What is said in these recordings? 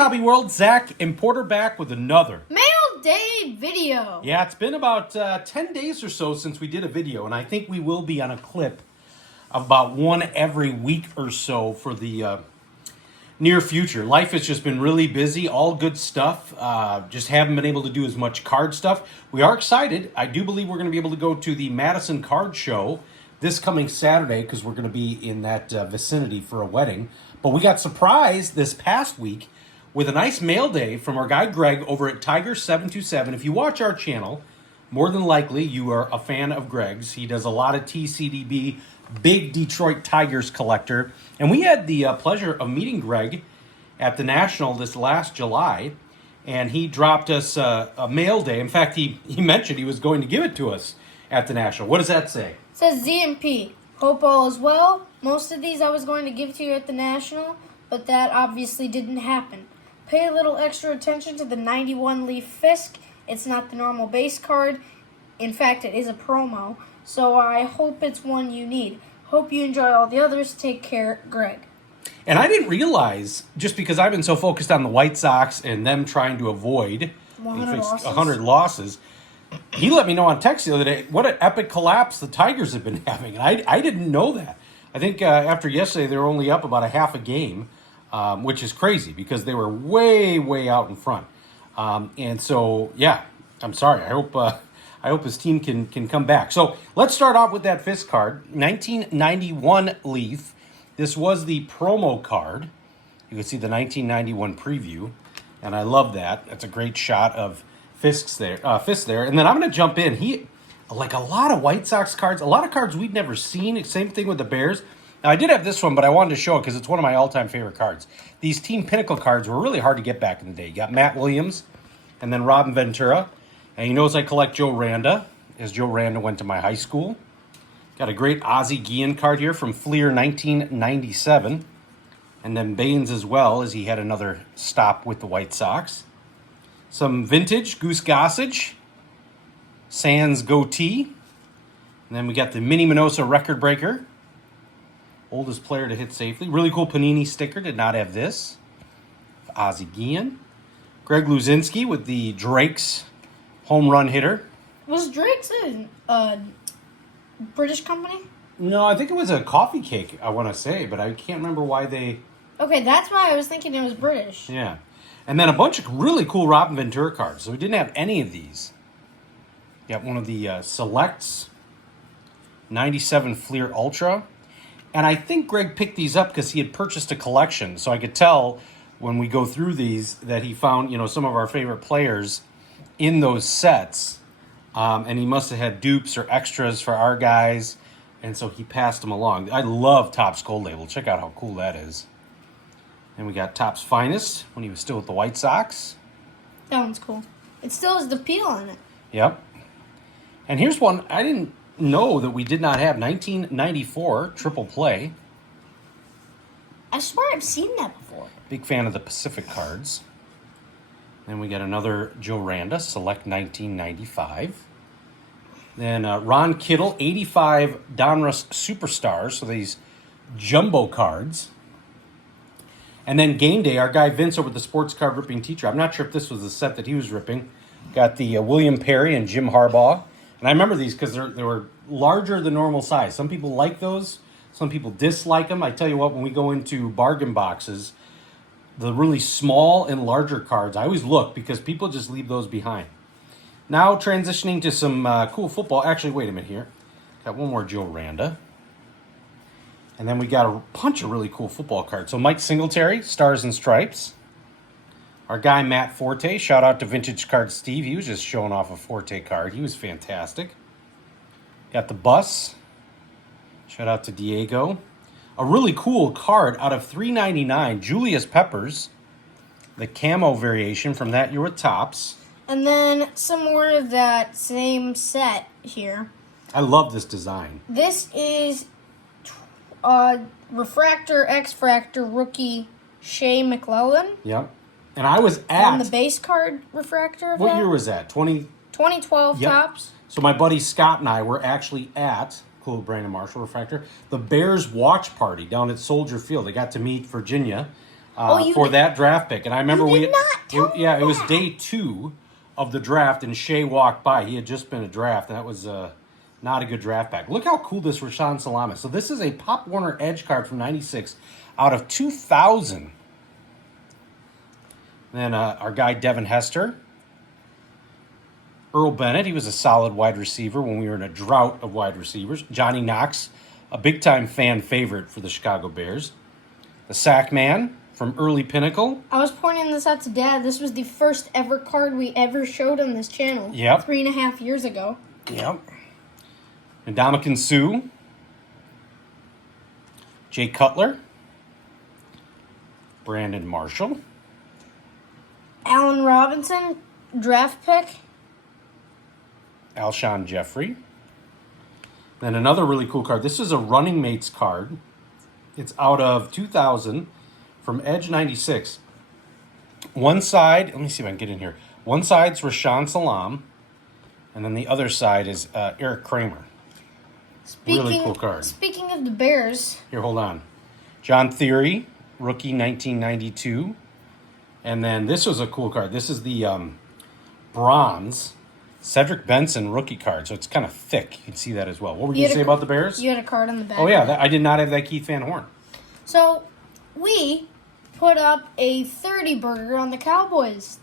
Hobby World, Zach and Porter back with another Mail Day video. Yeah, it's been about 10 days or so since we did a video, and I think we will be on a clip of about one every week or so for the near future. Life has just been really busy, all good stuff. Just haven't been able to do as much card stuff. We are excited. I do believe we're going to be able to go to the Madison Card Show this coming Saturday because we're going to be in that vicinity for a wedding. But we got surprised this past week with a nice mail day from our guy Greg over at Tiger727. If you watch our channel, more than likely you are a fan of Greg's. He does a lot of TCDB, big Detroit Tigers collector. And we had the pleasure of meeting Greg at the National this last July, and he dropped us a mail day. In fact, he mentioned he was going to give it to us at the National. What does that say? It says ZMP. Hope all is well. Most of these I was going to give to you at the National, but that obviously didn't happen. Pay a little extra attention to the 91 Leaf Fisk. It's not the normal base card. In fact, it is a promo, so I hope it's one you need. Hope you enjoy all the others. Take care, Greg. And I didn't realize, just because I've been so focused on the White Sox and them trying to avoid 100 losses, he let me know on text the other day what an epic collapse the Tigers have been having. And I didn't know that. I think after yesterday, they were only up about a half a game, which is crazy because they were way, way out in front. And so, yeah, I'm sorry. I hope his team can come back. So let's start off with that Fisk card, 1991 Leaf. This was the promo card. You can see the 1991 preview, and I love that. That's a great shot of Fisk there. And then I'm going to jump in. He, like a lot of White Sox cards, a lot of cards we'd never seen. Same thing with the Bears. Now, I did have this one, but I wanted to show it because it's one of my all-time favorite cards. These Team Pinnacle cards were really hard to get back in the day. You got Matt Williams and then Robin Ventura. And he knows I collect Joe Randa, as Joe Randa went to my high school. Got a great Ozzie Guillen card here from Fleer 1997. And then Baines as well, as he had another stop with the White Sox. Some vintage Goose Gossage, Sands Goatee. And then we got the Minnie Minoso record breaker. Oldest player to hit safely. Really cool Panini sticker. Did not have this. Ozzie Guillen. Greg Luzinski with the Drake's home run hitter. Was Drake's a British company? No, I think it was a coffee cake, I want to say, but I can't remember why they... Okay, that's why I was thinking it was British. Yeah. And then a bunch of really cool Robin Ventura cards. So we didn't have any of these. Got one of the Selects, 97 Fleer Ultra. And I think Greg picked these up because he had purchased a collection. So I could tell when we go through these that he found, some of our favorite players in those sets. And he must have had dupes or extras for our guys. And so he passed them along. I love Topps Gold Label. Check out how cool that is. And we got Topps Finest when he was still with the White Sox. That one's cool. It still has the peel on it. Yep. And here's one I didn't know that we did not have. 1994 Triple Play. I swear I've seen that before. Big fan of the Pacific cards. Then we got another Joe Randa, Select 1995. Then Ron Kittle, 85 Donruss Superstars. So these jumbo cards. And then Game Day, our guy Vince over at the Sports Card Ripping Teacher. I'm not sure if this was the set that he was ripping. Got the William Perry and Jim Harbaugh. And I remember these because they were larger than normal size. Some people like those. Some people dislike them. I tell you what, when we go into bargain boxes, the really small and larger cards, I always look because people just leave those behind. Now transitioning to some cool football. Actually, wait a minute here. Got one more Joe Randa. And then we got a bunch of really cool football cards. So Mike Singletary, Stars and Stripes. Our guy Matt Forte, shout out to Vintage Card Steve. He was just showing off a Forte card. He was fantastic. Got the Bus. Shout out to Diego. A really cool card out of $3.99, Julius Peppers. The camo variation from that year with Topps. And then some more of that same set here. I love this design. This is Refractor X-Fractor rookie Shea McClellan. Yep. And I was at... On the base card refractor of What that. year was that? 2012 Yep. Topps. So my buddy Scott and I were actually at, cool Brandon Marshall refractor, the Bears watch party down at Soldier Field. They got to meet Virginia for that draft pick. And I remember You did not tell me it was that. day 2 of the draft, and Shea walked by. He had just been a draft, and that was not a good draft pack. Look how cool this Rashawn Salam is. So this is a Pop Warner Edge card from 96 out of 2000. Then our guy Devin Hester. Earl Bennett, he was a solid wide receiver when we were in a drought of wide receivers. Johnny Knox, a big-time fan favorite for the Chicago Bears. The Sack Man from early Pinnacle. I was pointing this out to Dad. This was the first ever card we ever showed on this channel. Yep. 3.5 years ago. Yep. Ndamukong Suh. Jay Cutler. Brandon Marshall. Allen Robinson, draft pick. Alshon Jeffrey. Then another really cool card. This is a Running Mates card. It's out of 2000 from Edge 96. One side, let me see if I can get in here. One side's Rashawn Salam, and then the other side is Eric Kramer. Really cool card. Speaking of the Bears, Here, hold on. John Theory, rookie 1992. And then this was a cool card. This is the bronze Cedric Benson rookie card. So it's kind of thick. You can see that as well. What were you going to say about the Bears? you had a card on the back. Oh, yeah. I did not have that Keith Van Horn. So, we put up a 30 burger on the Cowboys.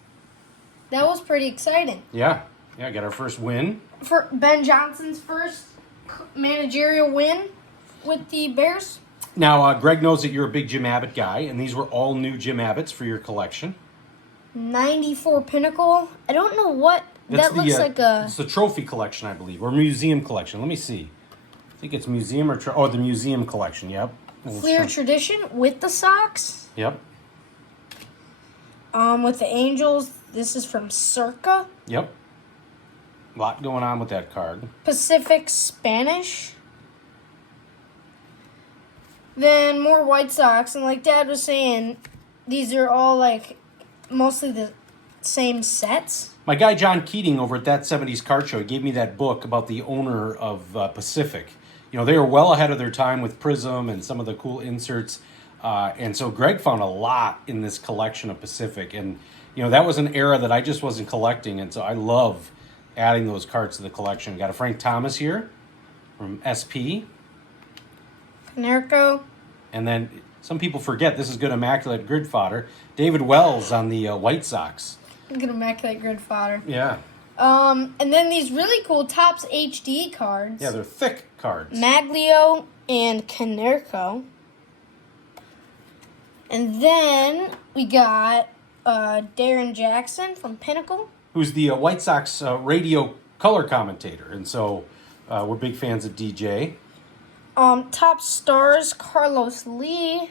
That was pretty exciting. Yeah. Yeah, got our first win. For Ben Johnson's first managerial win with the Bears. Now, Greg knows that you're a big Jim Abbott guy, and these were all new Jim Abbotts for your collection. 94 Pinnacle. I don't know what... That's that looks like a... It's the trophy collection, I believe, or museum collection. Let me see. I think it's museum or... the museum collection, yep. Fleer Tradition with the Sox. Yep. With the Angels, this is from Circa. Yep. A lot going on with that card. Pacific Spanish. Then more White Sox, and like Dad was saying, these are all like mostly the same sets. My guy John Keating over at That 70s Card Show gave me that book about the owner of Pacific. You know, they were well ahead of their time with Prism and some of the cool inserts. And so Greg found a lot in this collection of Pacific. And, you know, that was an era that I just wasn't collecting. And so I love adding those cards to the collection. We got a Frank Thomas here from SP. Nerco. And then some people forget this is good immaculate grid fodder. David Wells on the White Sox. Look at immaculate grid fodder. Yeah. And then these really cool Topps HD cards. Yeah, they're thick cards. Maglio and Canerco. And then we got Darren Jackson from Pinnacle. Who's the White Sox radio color commentator. And so we're big fans of DJ. Top Stars, Carlos Lee.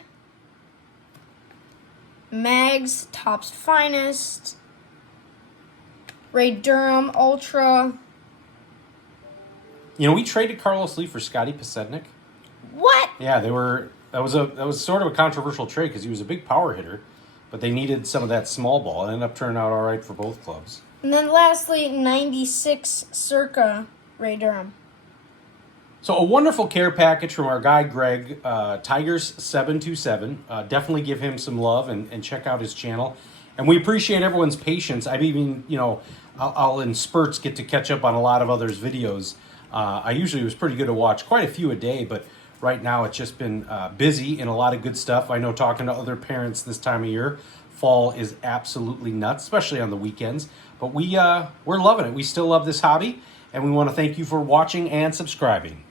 Mags, Topps Finest. Ray Durham, Ultra. You know, we traded Carlos Lee for Scotty Pasednik. What? Yeah, that was sort of a controversial trade because he was a big power hitter, but they needed some of that small ball. It ended up turning out all right for both clubs. And then lastly, 96 Circa, Ray Durham. So a wonderful care package from our guy Greg, Tigers727. Definitely give him some love and check out his channel. And we appreciate everyone's patience. I've even, you know, I'll in spurts get to catch up on a lot of others' videos. I usually was pretty good to watch, quite a few a day, but right now it's just been busy and a lot of good stuff. I know talking to other parents this time of year, fall is absolutely nuts, especially on the weekends. But we're loving it. We still love this hobby, and we want to thank you for watching and subscribing.